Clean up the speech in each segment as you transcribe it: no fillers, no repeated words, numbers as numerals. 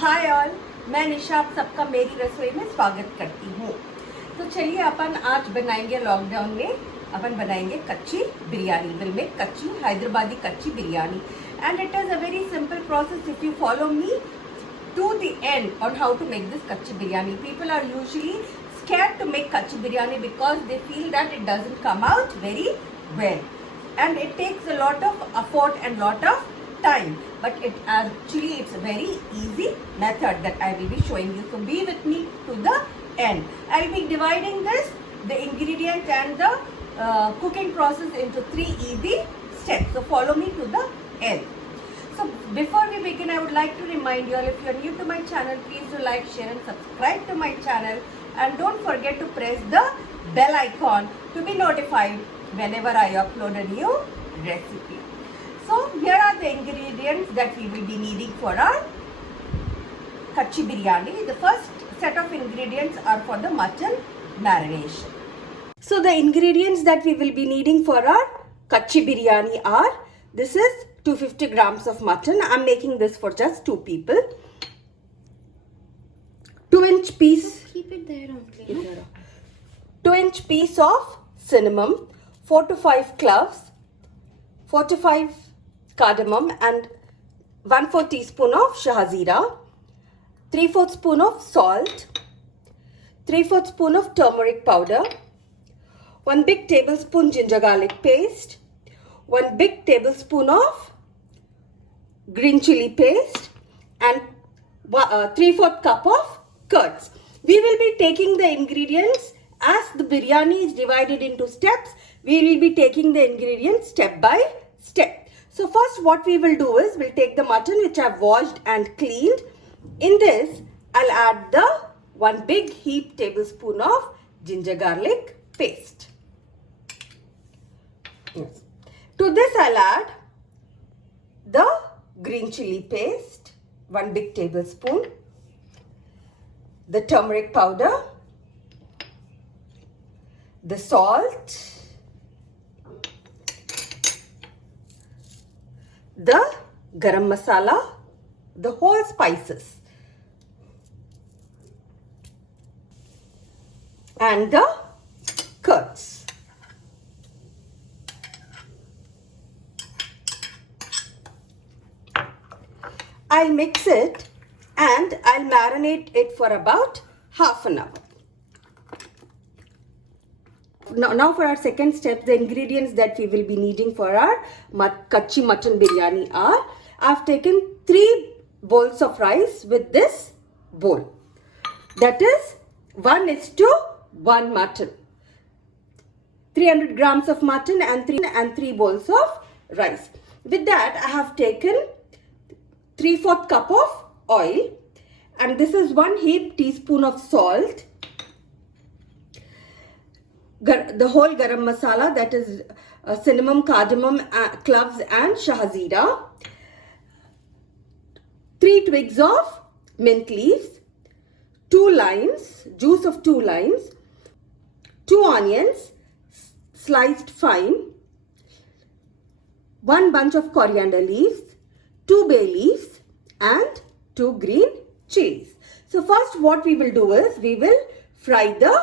Hi all, मैं निशा आप सबका मेरी रसोई में स्वागत करती हूँ। तो चलिए अपन आज बनाएंगे लॉकडाउन में अपन बनाएंगे कच्ची बिरयानी। विल मेक कच्ची हैदराबादी कच्ची biryani and it is a very simple process if you follow me to the end on how to make this kachi biryani. People are usually scared to make kachi biryani because they feel that it doesn't come out very well and it takes a lot of effort and lot of time, but it's a very easy method that I will be showing you, so be with me to the end. I'll be dividing the ingredients and the cooking process into 3 easy steps, so follow me to the end. So before we begin, I would like to remind you all, if you are new to my channel, please do like, share and subscribe to my channel, and don't forget to press the bell icon to be notified whenever I upload a new recipe. So here are the ingredients that we will be needing for our kachi biryani. The first set of ingredients are for the mutton marination. So the ingredients that we will be needing for our kachi biryani are, this is 250 grams of mutton. I'm making this for just 2 people. 2-inch piece. Keep it there only. 2-inch piece of cinnamon, 4 to 5 cloves, 4 to 5 cardamom, and 1/4 teaspoon of shahazira, 3/4 spoon of salt, 3/4 spoon of turmeric powder, 1 big tablespoon ginger garlic paste, 1 big tablespoon of green chili paste, and 3/4 cup of curds. We will be taking the ingredients as the biryani is divided into steps. We will be taking the ingredients step by step. So first what we will do is we'll take the mutton which I've washed and cleaned. In this I'll add the 1 big heaped tablespoon of ginger garlic paste. Yes. To this I'll add the green chili paste, 1 big tablespoon, the turmeric powder, the salt, the garam masala, the whole spices, and the curds. I'll mix it and I'll marinate it for about half an hour. Now for our second step, the ingredients that we will be needing for our kachi mutton biryani are, I've taken 3 bowls of rice with this bowl. That is 1:1 mutton. 300 grams of mutton and 3 bowls of rice. With that, I have taken 3/4 cup of oil, and this is 1 heaped teaspoon of salt, the whole garam masala, that is cinnamon, cardamom, cloves and shahazira, 3 twigs of mint leaves, 2 limes, juice of 2 limes, 2 onions sliced fine, 1 bunch of coriander leaves, 2 bay leaves and 2 green chilies. So first what we will do is we will fry the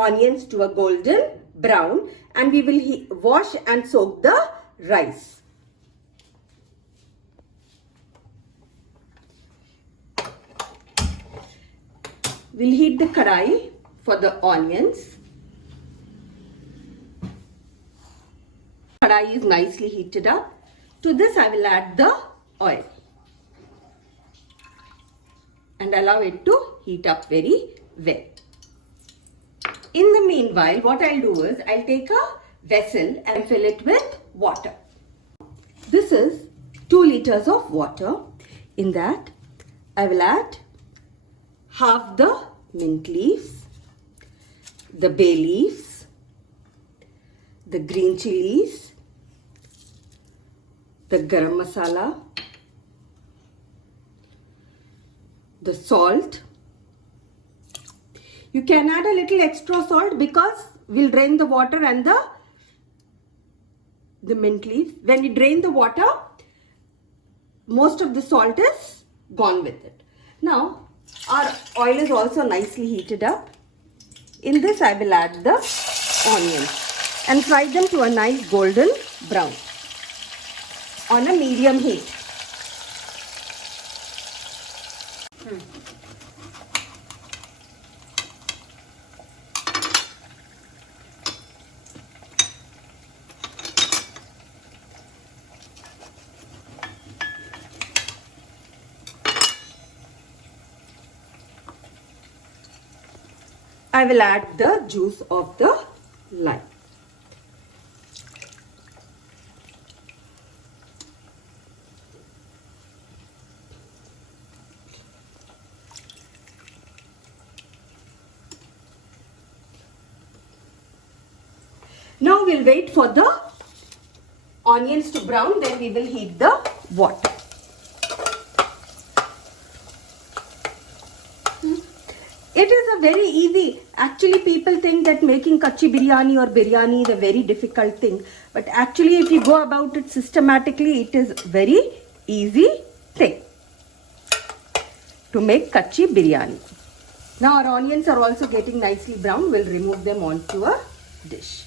onions to a golden brown, and we will wash and soak the rice. We'll heat the karai for the onions. Karai is nicely heated up. To this I will add the oil and allow it to heat up very well. In the meanwhile, what I'll do is I'll take a vessel and fill it with water. This is 2 liters of water. In that I will add half the mint leaves, the bay leaves, the green chilies, the garam masala, the salt. You can add a little extra salt because we'll drain the water and the mint leaves. When you drain the water, most of the salt is gone with it. Now our oil is also nicely heated up. In this I will add the onions and fry them to a nice golden brown on a medium heat. I will add the juice of the lime. Now we'll wait for the onions to brown, then we will heat the water. It is a very easy, actually people think that making kachi biryani or biryani is a very difficult thing. But actually if you go about it systematically, it is very easy thing to make kachi biryani. Now our onions are also getting nicely brown. We'll remove them onto a dish.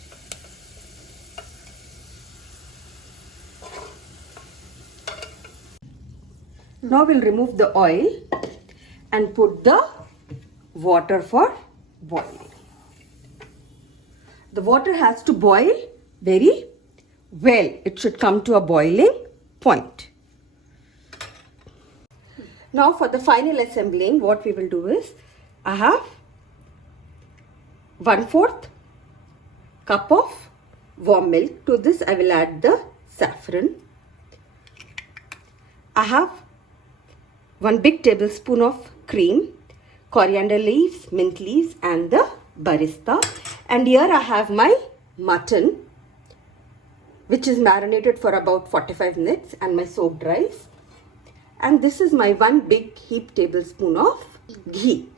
Now we'll remove the oil and put the water for boiling. The water has to boil very well. It should come to a boiling point. Now for the final assembling, what we will do is, I have 1/4 cup of warm milk. To this I will add the saffron. I have 1 big tablespoon of cream, coriander leaves, mint leaves and the barista. And here I have my mutton, which is marinated for about 45 minutes, and my soaked rice. And this is my 1 big heaped tablespoon of ghee.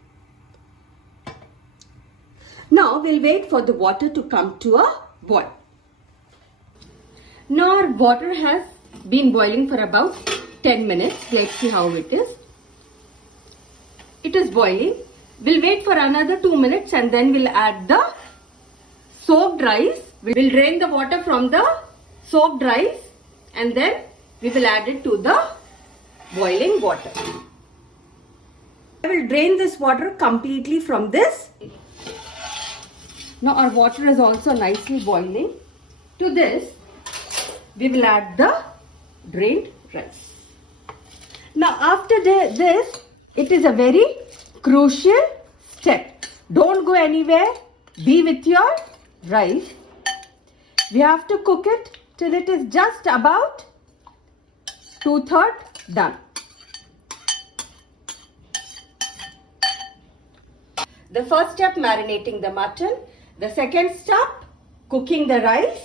Now we'll wait for the water to come to a boil. Now our water has been boiling for about 10 minutes. Let's see how it is. It is boiling. We'll wait for another 2 minutes and then we'll add the soaked rice. We'll drain the water from the soaked rice and then we will add it to the boiling water. I will drain this water completely from this. Now our water is also nicely boiling. To this, we will add the drained rice. Now after this, it is a very crucial step. Don't go anywhere. Be with your rice. We have to cook it till it is just about 2/3 done. The first step, marinating the mutton. The second step, cooking the rice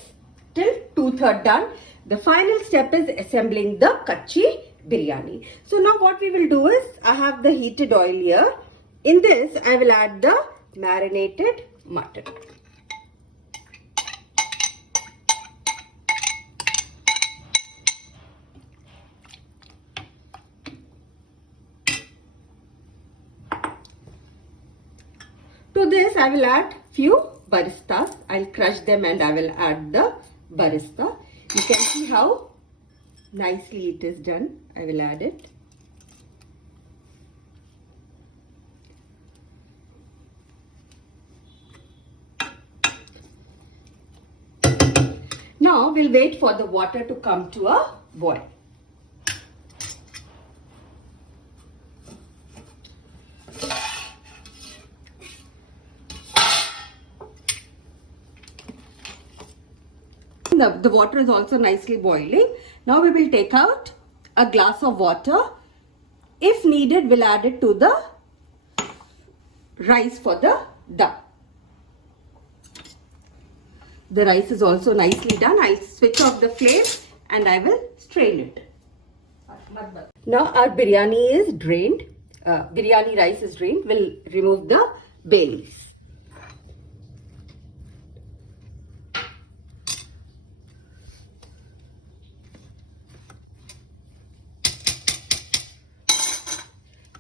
till 2/3 done. The final step is assembling the kachi biryani. So now what we will do is, I have the heated oil here. In this, I will add the marinated mutton. To this, I will add few baristas. I'll crush them and I will add the barista. You can see how nicely it is done. I will add it. Now we'll wait for the water to come to a boil. The water is also nicely boiling. Now we will take out a glass of water. If needed, we'll add it to the rice for the dum. The rice is also nicely done. I'll switch off the flame and I will strain it. Now our biryani is drained. Biryani rice is drained. We'll remove the bay leaves.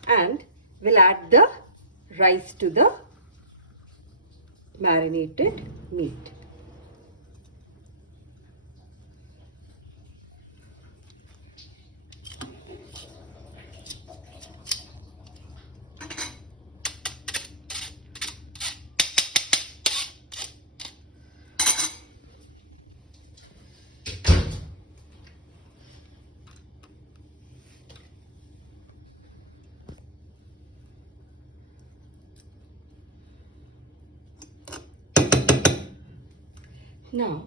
and we'll add the rice to the marinated meat. Now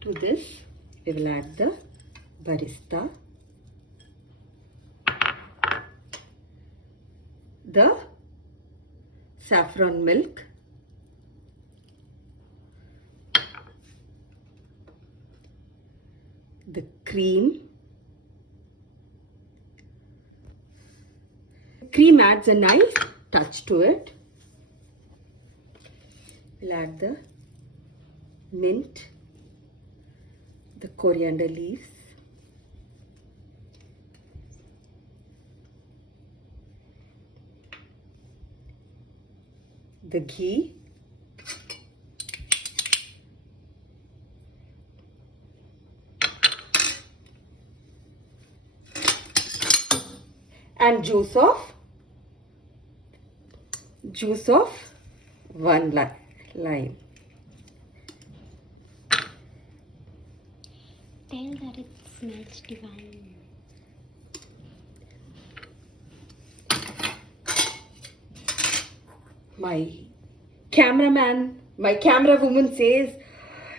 to this we will add the barista, the saffron milk, the cream. Cream adds a nice touch to it. We'll add the mint, the coriander leaves, the ghee, and juice of one lime. Tell that it smells divine. My camera woman says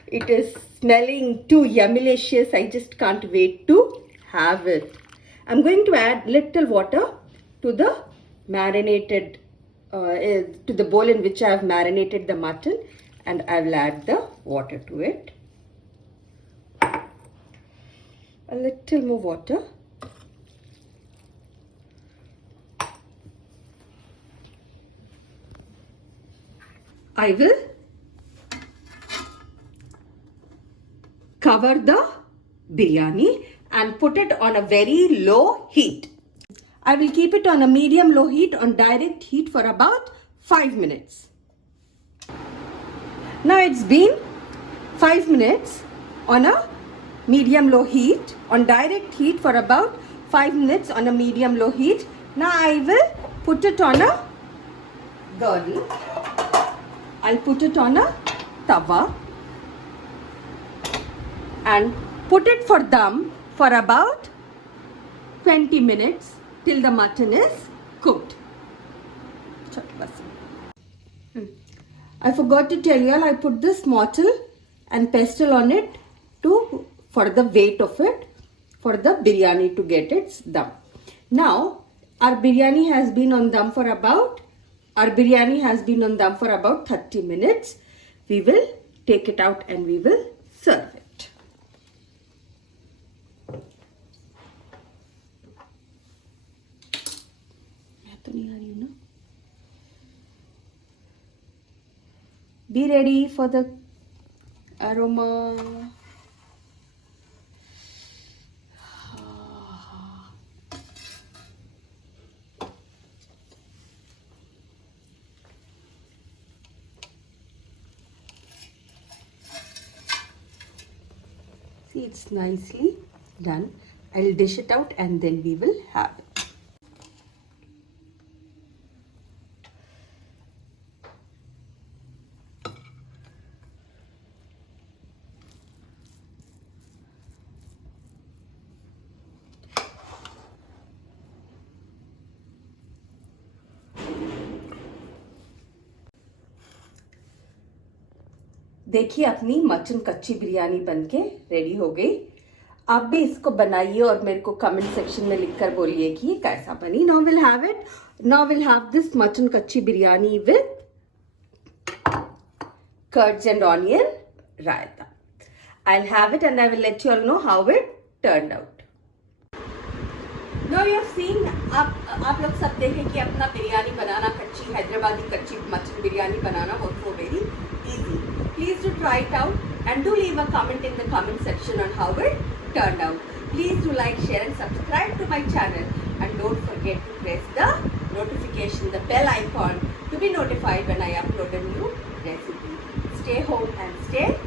it is smelling too yummylicious. I just can't wait to have it. I'm going to add little water to the marinated, to the bowl in which I have marinated the mutton, and I will add the water to it. A little more water. I will cover the biryani and put it on a very low heat. I will keep it on a medium low heat, on direct heat, for about 5 minutes. Now it's been 5 minutes on a medium low heat, on direct heat for about 5 minutes on a medium low heat. Now I will put it on a girdle. I'll put it on a tawa and put it for dum for about 20 minutes till the mutton is cooked. I forgot to tell you all, I put this mortar and pestle on it for the weight of it, for the biryani to get its dum. Now our biryani has been on dum for about 30 minutes. We will take it out and we will serve it. Be ready for the aroma. See, it's nicely done. I'll dish it out and then we will have it. देखिए अपनी mutton कच्ची बिरयानी बनके ready हो गई। आप भी इसको बनाइए और मेरे को कमेंट सेक्शन में लिखकर बोलिए कि ये कैसा बनी। Now we'll have this mutton कच्ची biryani with curds and onion raita. I'll have it and I will let you all know how it turned out. Now you have seen, आप लोग सब देखें कि अपना बिरयानी बनाना, कच्ची हैदराबादी कच्ची mutton biryani banana was so very easy. Please do try it out and do leave a comment in the comment section on how it turned out. Please do like, share and subscribe to my channel and don't forget to press the notification, the bell icon to be notified when I upload a new recipe. Stay home and stay